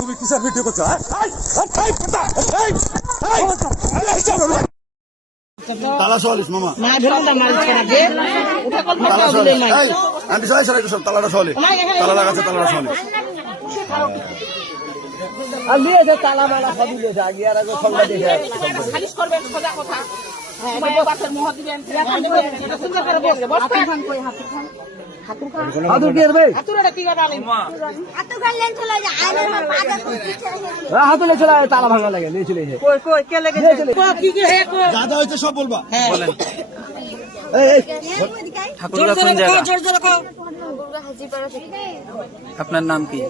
তুমি কিসের ভিডিও করছো? তালা চল্লিশ মামা আমি সবাই সবাই সব তালাটা চলে তালা লাগাচ্ছে তালাটা চলে আর নিয়েছে তালা মালা সবই নিয়েছে আগে আর আগে সব খালিশ করবেন সোজা কথা হাতুলে চলে তালা ভাঙা লাগে নিয়ে চলে দাদা হয়েছে সব বলবা। আপনার নাম কি?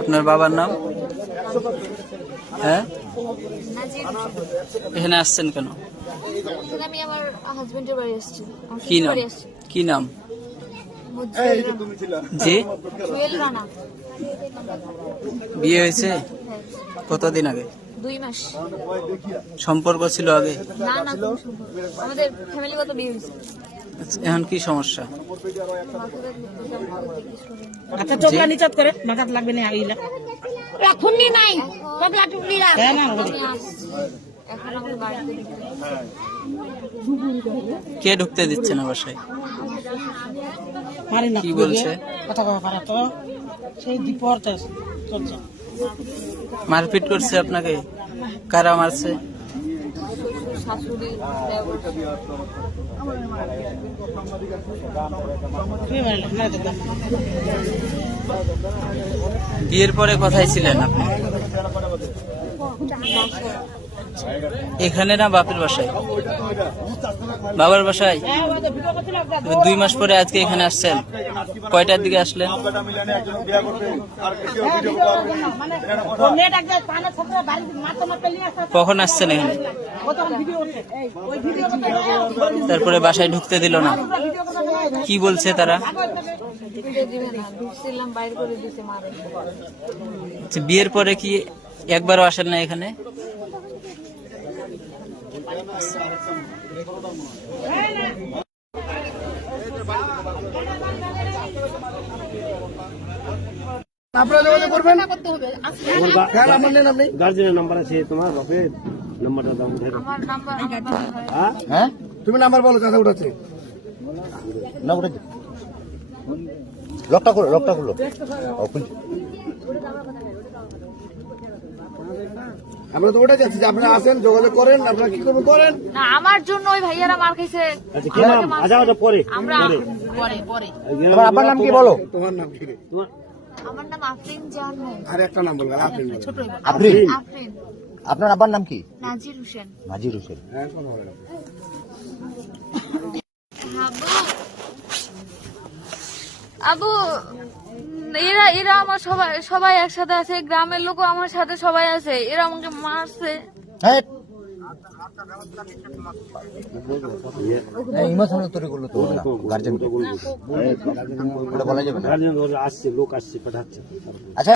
আপনার বাবার নাম? হ্যাঁ, এখানে আসছেন কেন? আমি আমার হাজবেন্ডের বাড়ি আসছি। কি নাম? কি নাম? জি, জুয়েল রানা। বিয়ে হয়েছে কতদিন আগে? 2 মাস। সম্পর্ক ছিল আগে? না না, কোনো সম্পর্ক আমাদের ফ্যামিলিগত বিয়ে হয়েছে। আচ্ছা, এখন কি সমস্যা? আচ্ছা চোখলা নিচাত করে মাথাত লাগবে না আইলা এখন নি নাই চোখলা টুকলি রাখ না এখন আমাদের বাড়িতে কে ঢুকতে দিচ্ছে না বাসায়? মারি না কি বলছে? কথা কথা পারা তো সেই দিপরতে চলছে। মারপিট করছে আপনাকে? কারা মারছে? শাশুড়ি, বিয়ের পরে কোথায় ছিলেন আপনি? এখানে না বাপের বাসায়? বাবার বাসায়। 2 মাস পরে আজকে এখানে আসছেন। কয়টার দিকে আসলেন? কখন আসছেন এখানে? তারপরে বাসায় ঢুকতে দিল না? কি বলছে তারা? বিয়ের পরে কি একবারও আসেন না এখানে? আপনারা যোগাযোগ করবেন। গার্জেনের নাম্বার আছে তোমার বাপের নাম্বারটা দাও। হ্যাঁ, তুমি নাম্বার বলো। চাচা উঠাচ্ছে না, উঠে লকটা করো, লকটা করলো। আমরা তো ওটা যাচ্ছি যে আপনারা আসেন, যোগাযোগ করেন, আপনারা কি করবেন করেন না। আমার জন্য ওই ভাইয়ারা মার খাইছে। পরে আমরা পরে তোমার আব্বার নাম কি বলো? তোমার নাম কি? আমার নাম আফরিন জাহান। আর একটা নাম বলবেন। আফরিন। আফরিন। আপনার আব্বার নাম কি? নাজির হোসেন। নাজির হোসেন। আবু, এরা আমার সবাই একসাথে আছে। গ্রামের লোকও আমার সাথে সবাই আছে। এরা আমাকে মারছে। ইমোশনাল তৈরি করলো তো গার্জেন বলা যাবে না। আসছে, লোক আসছে, পাঠাচ্ছে। আচ্ছা।